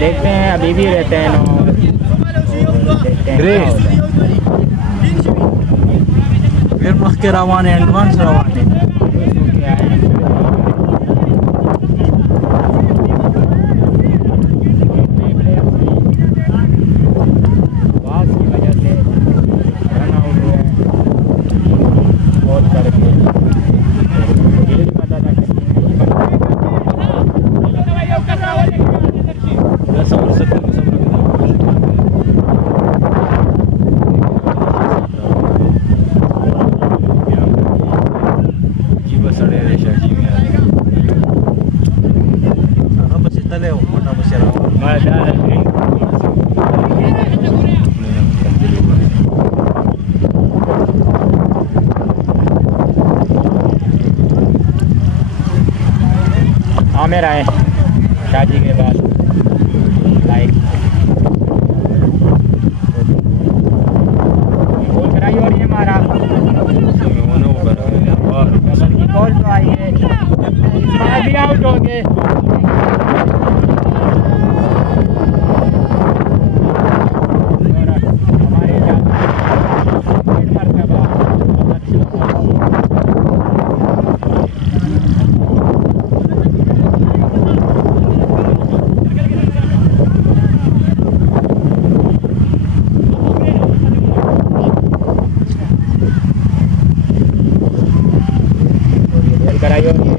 देखते हैं अभी भी रहते हैं नो, देखते हैं क्या होता है। फिर मख के रवाने एडवांस रवाने आमिर आए शादी के बाद लाइक कॉल कराई और ये मारा की कॉल तो आई है, भी आउट हो गए। कराई और ये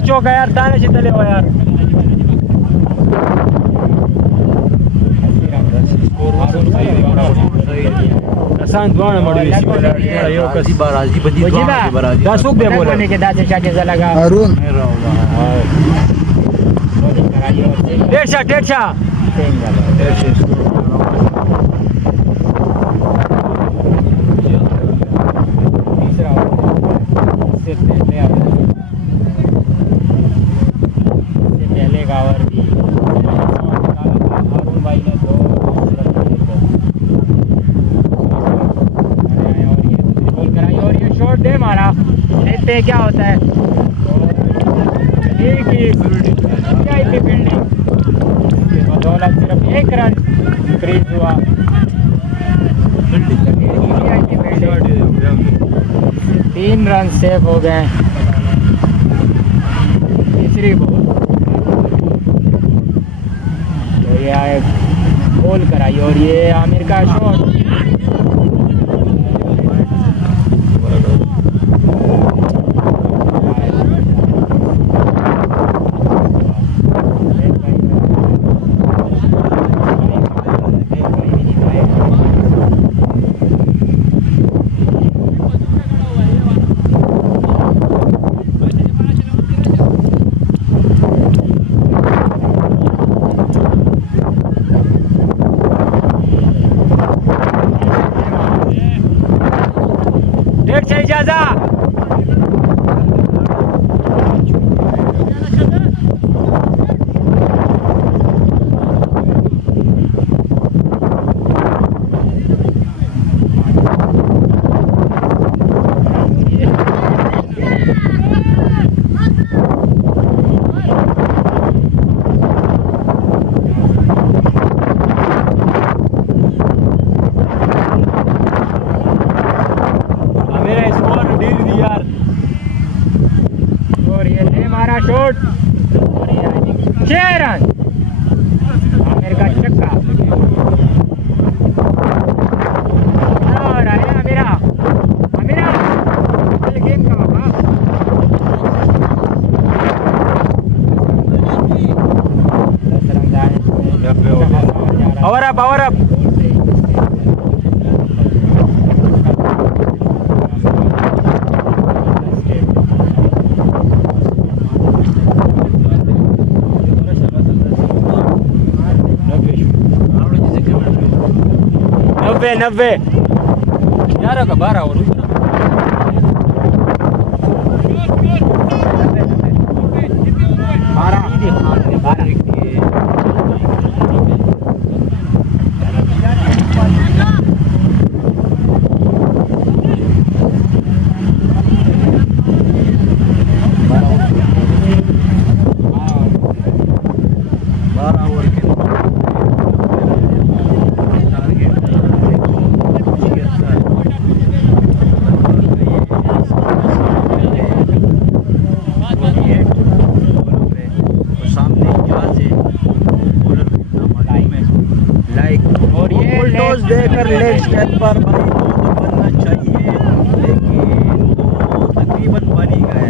चौका यार ताने से तले हो यार आसान दुआना मड़ी सी यो कसी बाराजी बदी दुआना की बाराजी दा सुख दे बोला ने के दासे चाचे से लगा अरुण डेढ़ क्या होता है एक ही क्या इतनी फील्डिंग बदौलत सिर्फ 1 रन क्रीज हुआ। 3 रन सेव हो गए। तीसरी बॉल तो ये गोल कराई और ये आमिर का शॉट। इजाज़त शॉट और ये 6 रन आमिर का छक्का और आया अमीरा गेम का वापस 10 रन जाए पावर अप नब्बे 11 का 12 और देकर लेग स्टेप पर भाई तो बनना चाहिए, लेकिन वो तकरीबन बन ही गए।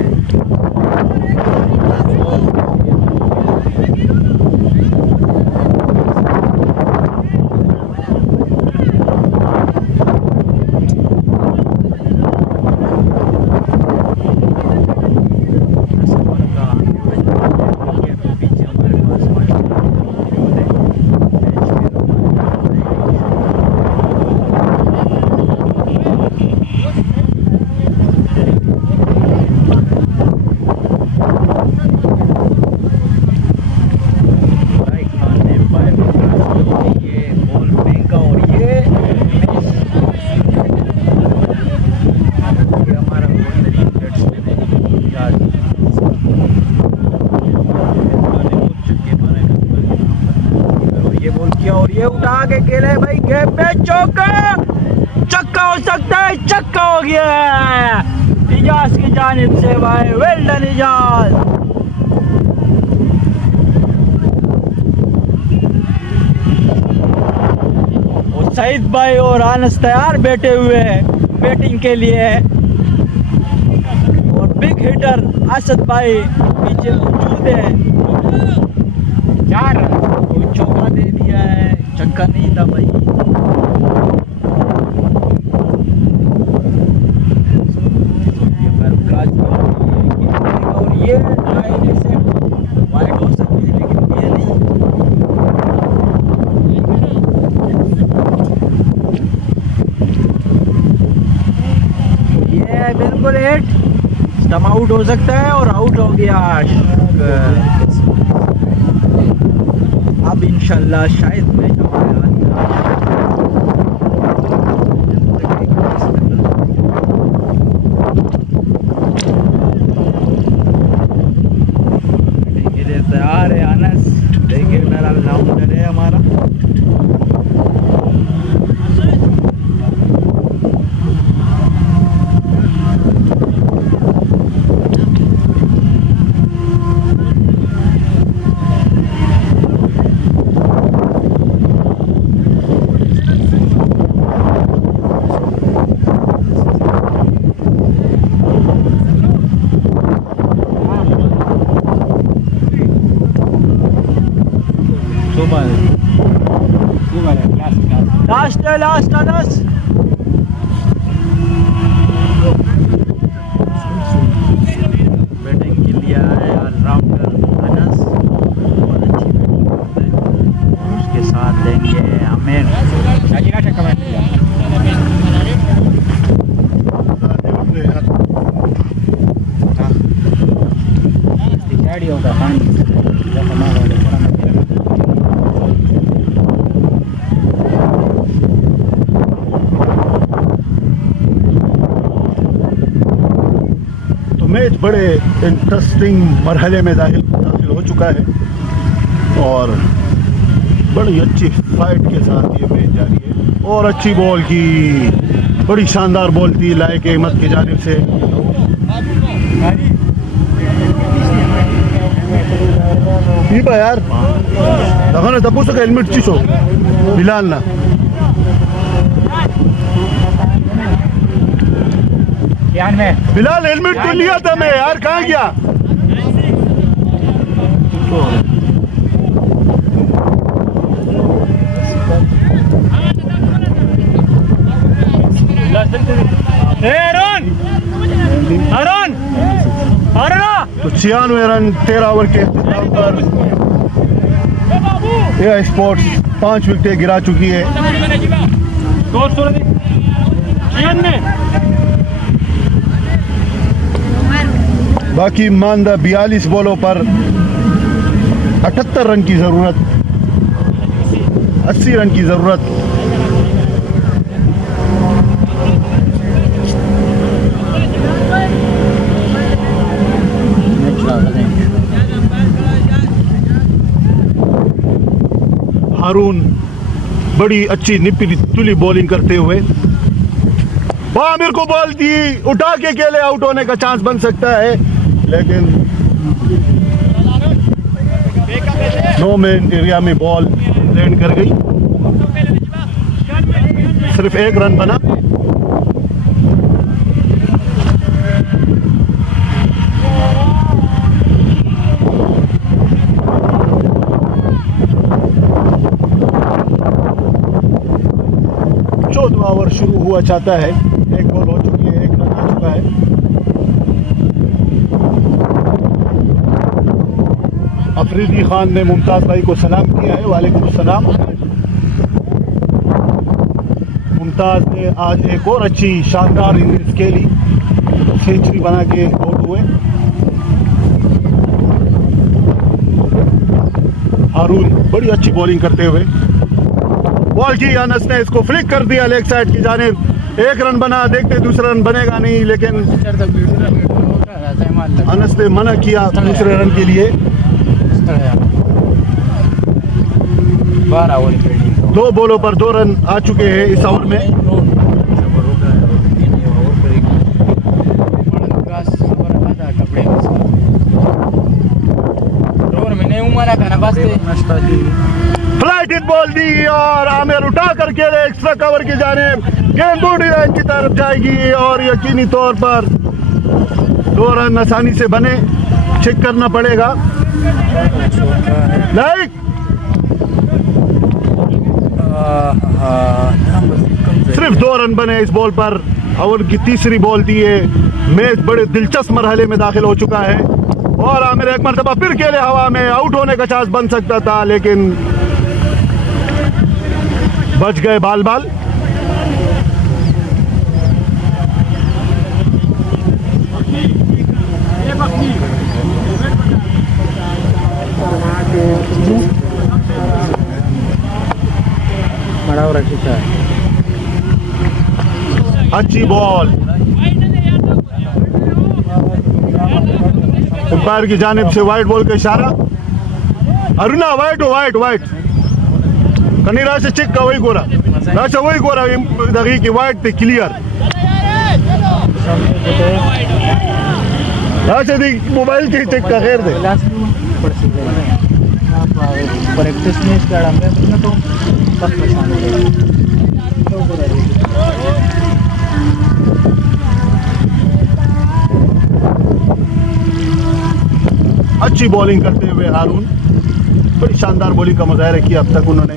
और ये उठा के खेले भाई, गेम पे चक्का हो सकता है, चक्का हो गया है इजाज की जानिब से भाई। Well done Ijaz. और सईद भाई और आनस तैयार बैठे हुए हैं बैटिंग के लिए, और बिग हिटर असद भाई पीछे मौजूद है। 4 रन चौका दे दिया है, चक्का नहीं था भाई। और ये लाइन से वाइड हो सकती है, लेकिन ये नहीं। ये बिल्कुल हिट, स्टंप आउट हो सकता है और आउट हो गया। अब इंशाल्लाह शायद मैच हमारे तैयार है अनस। देखिए मेरा राउंडर है हमारा। लास्ट अनस। बैटिंग के लिए आए ऑलराउंडर अनस, बहुत अच्छी बैटिंग करता है। उसके साथ देंगे आमिर। तो मैच बड़े इंटरेस्टिंग मरहले में दाखिल हो चुका है और बड़ी अच्छी फाइट के साथ ये मैच जारी है। और अच्छी बॉल की, बड़ी शानदार बॉल थी लाइक अहमद की जानिब से। यार देखो ना तब उसका हेलमेट चीसो बिलाल ना बिलाल हेलमेट तो लिया था मैं यार, कहाँ गया? तो 96 रन 13 ओवर के इख्तिताम पर एआई स्पोर्ट्स 5 विकेटें गिरा चुकी है। बाकी मानदा 42 बॉलों पर 78 रन की जरूरत, 80 रन की जरूरत। हारून बड़ी अच्छी निपी तुली बॉलिंग करते हुए आमिर को बॉल दी, उठा के अकेले आउट होने का चांस बन सकता है, लेकिन नो मैन एरिया में बॉल लैंड कर गई। सिर्फ 1 रन बना। ओवर शुरू हुआ चाहता है, 1 बॉल हो चुकी है, 1 रन आ चुका है। अफरीदी खान ने मुमताज भाई को सलाम किया है। वालेकुम सलाम। मुमताज ने आज एक और अच्छी शानदार इनिंग्स खेली, सेंचुरी बना के आउट हुए। हारून बड़ी अच्छी बॉलिंग करते हुए बॉल की, अनस ने इसको फ्लिक कर दिया लेग साइड की जानिब। 1 रन बना, देखते दूसरा रन बनेगा नहीं, लेकिन अनस ने मना किया दूसरे रन के लिए। 2 बॉलों पर 2 रन आ चुके हैं इस ओवर में। फ्लाइट हिट बॉल दी और आमिर उठा करके एक्स्ट्रा कवर की जानिब, गेंद बॉडी लाइन की तरफ जाएगी और यकीनी तौर पर 2 रन आसानी से बने। चेक करना पड़ेगा। लाइक सिर्फ 2 रन बने इस बॉल पर। ओवर की तीसरी बॉल दी है। मैच बड़े दिलचस्प मरहले में दाखिल हो चुका है और आमिर एक मरतबा फिर खेले हवा में, आउट होने का चांस बन सकता था, लेकिन बच गए बाल बाल। अच्छी बॉल अंपायर की जानिब से वाइट बॉल का इशारा। अरुणा वाइट हो, वाइट वाइट कनी राशि चेक का वही गोरा राशि वही गोरा दगी की वाइट थे क्लियर। राशि दी मोबाइल के चेक का खैर दे प्रैक्टिस में इसका आराम तो अच्छी बॉलिंग करते हुए हारून, बड़ी शानदार बॉलिंग का मुजाहरा किया अब तक उन्होंने।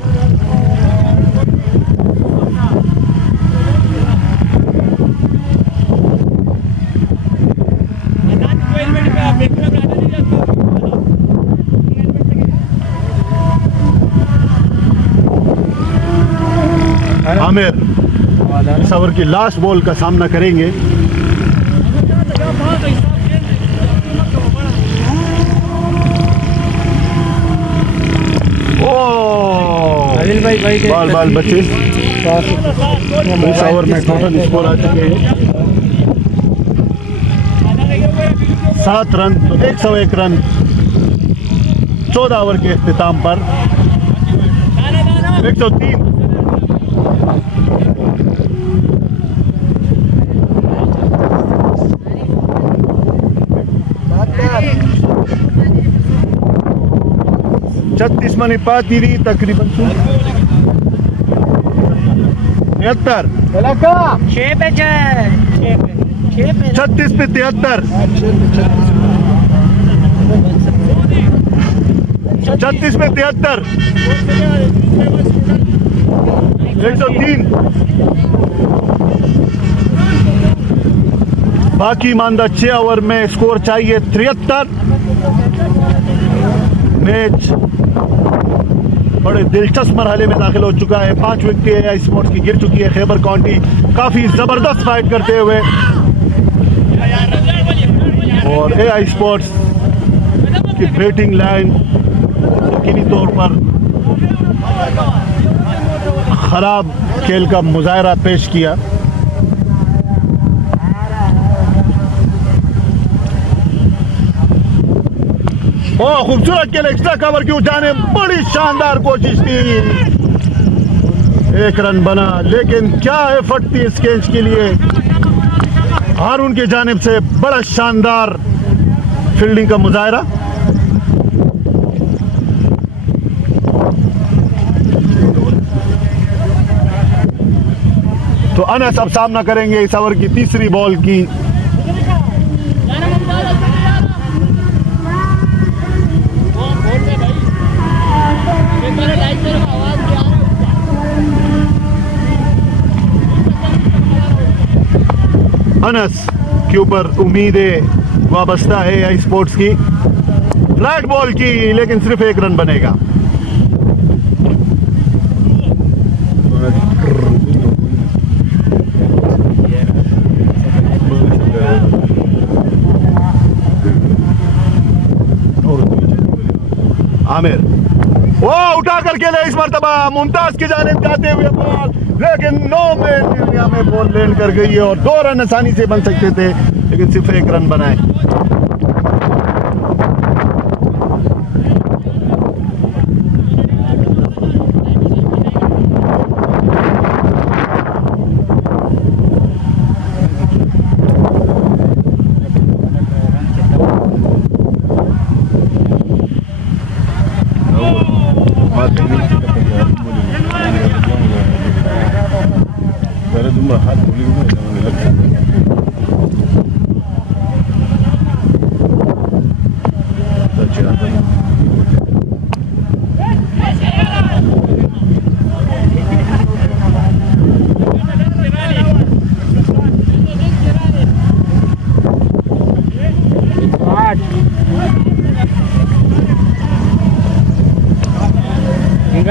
आमिर इस ओवर की लास्ट बॉल का सामना करेंगे। बाल बाल बचे। इस ओवर में टोटल स्कोर आ चुके हैं 7 रन। तो 101 रन 14 ओवर के इख्तिताम पर 103। छत्तीस मनी पातीरी तकरीबन 73। 6 पे 36 पे 73। 36 पे 73। 103। बाकी मानदा 6 ओवर में स्कोर चाहिए 73। मैच बड़े दिलचस्प मरहले में दाखिल हो चुका है। 5 विकेटें एआई स्पोर्ट्स की गिर चुकी है। खैबर काउंटी काफी जबरदस्त फाइट करते हुए और एआई स्पोर्ट्स की बैटिंग लाइन यकीनी तौर पर खराब खेल का मुजाहरा पेश किया। खूबसूरत खेल एक्स्ट्रा कवर की जाने बड़ी शानदार कोशिश थी। 1 रन बना लेकिन क्या एफर्ट थी इस कैच के लिए। हारून की जानिब से बड़ा शानदार फील्डिंग का मुजाहरा। तो अनस अब सामना करेंगे इस ओवर की तीसरी बॉल की। अनस के ऊपर उम्मीदें वाबस्ता है एआई स्पोर्ट्स की। फ्लैट बॉल की लेकिन सिर्फ 1 रन बनेगा। आमिर वो उठा करके ले इस मरतबा मुमताज की जानिब जाते हुए बॉल, लेकिन 9 में बॉल लैंड कर गई है और 2 रन आसानी से बन सकते थे लेकिन सिर्फ 1 रन बनाए।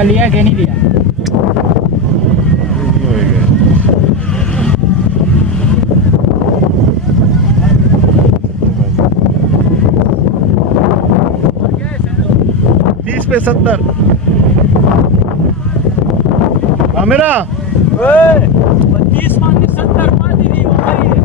लिया कि नहीं लिया? पे 70। मेरा 30 मांगी 70 मांगी नहीं हो रही है।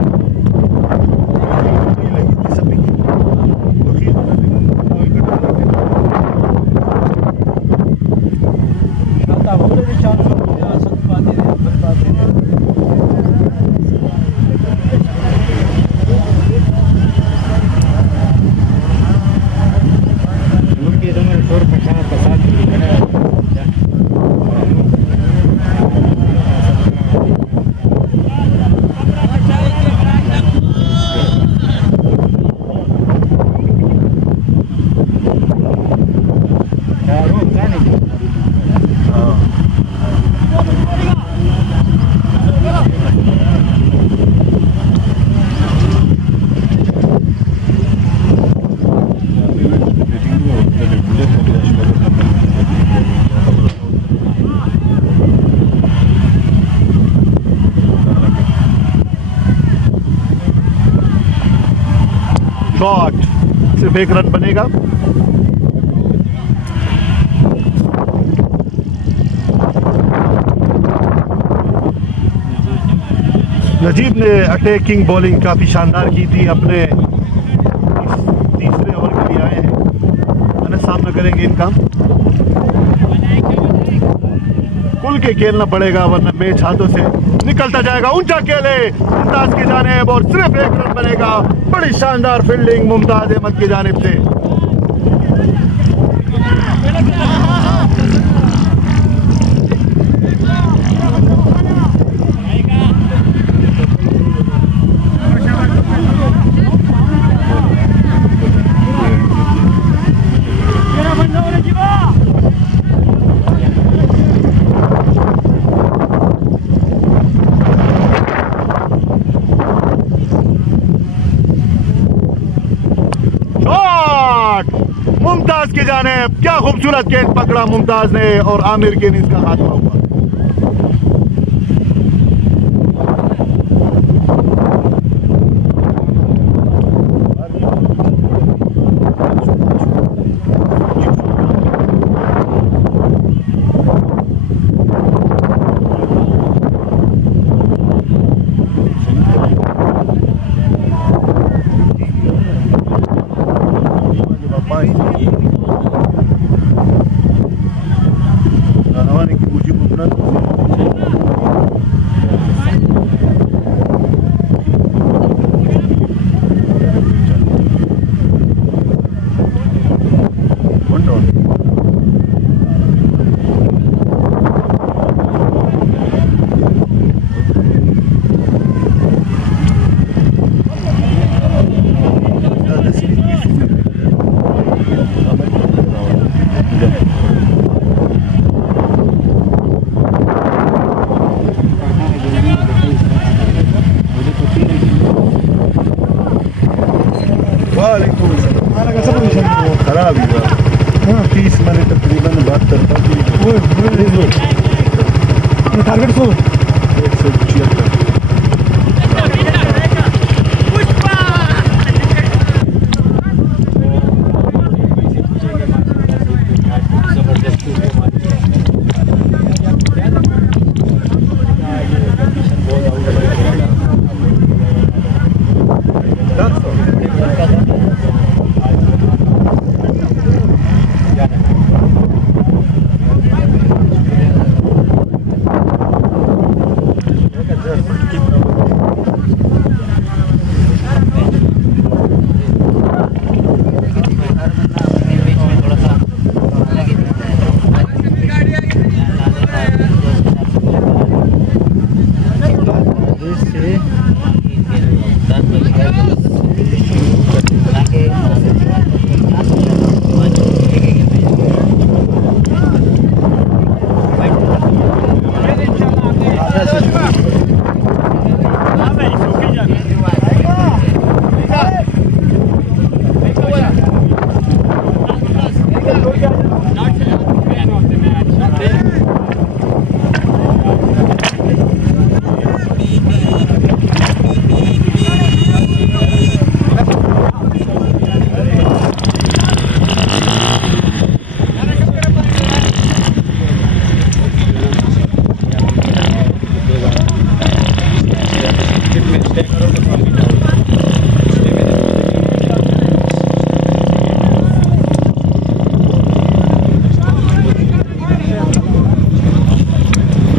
शॉट, सिर्फ एक रन बनेगा। नजीब ने अटैकिंग बॉलिंग काफी शानदार की थी, अपने तीसरे ओवर के लिए आए हैं, मैंने सामना करेंगे इनका। खुल के खेलना पड़ेगा वरना मैच हाथों से निकलता जाएगा। ऊंचा खेले मुमताज की जानिब और सिर्फ एक रन बनेगा। बड़ी शानदार फील्डिंग मुमताज अहमद की जानिब से। मुमताज की जानिब, क्या खूबसूरत कैच पकड़ा मुमताज ने और आमिर के इनिंग्स का खात्मा हुआ। खराब ही 30 मिनट तकरीबन बात करता टारगेट 176।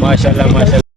माशाल्लाह माशाल्लाह।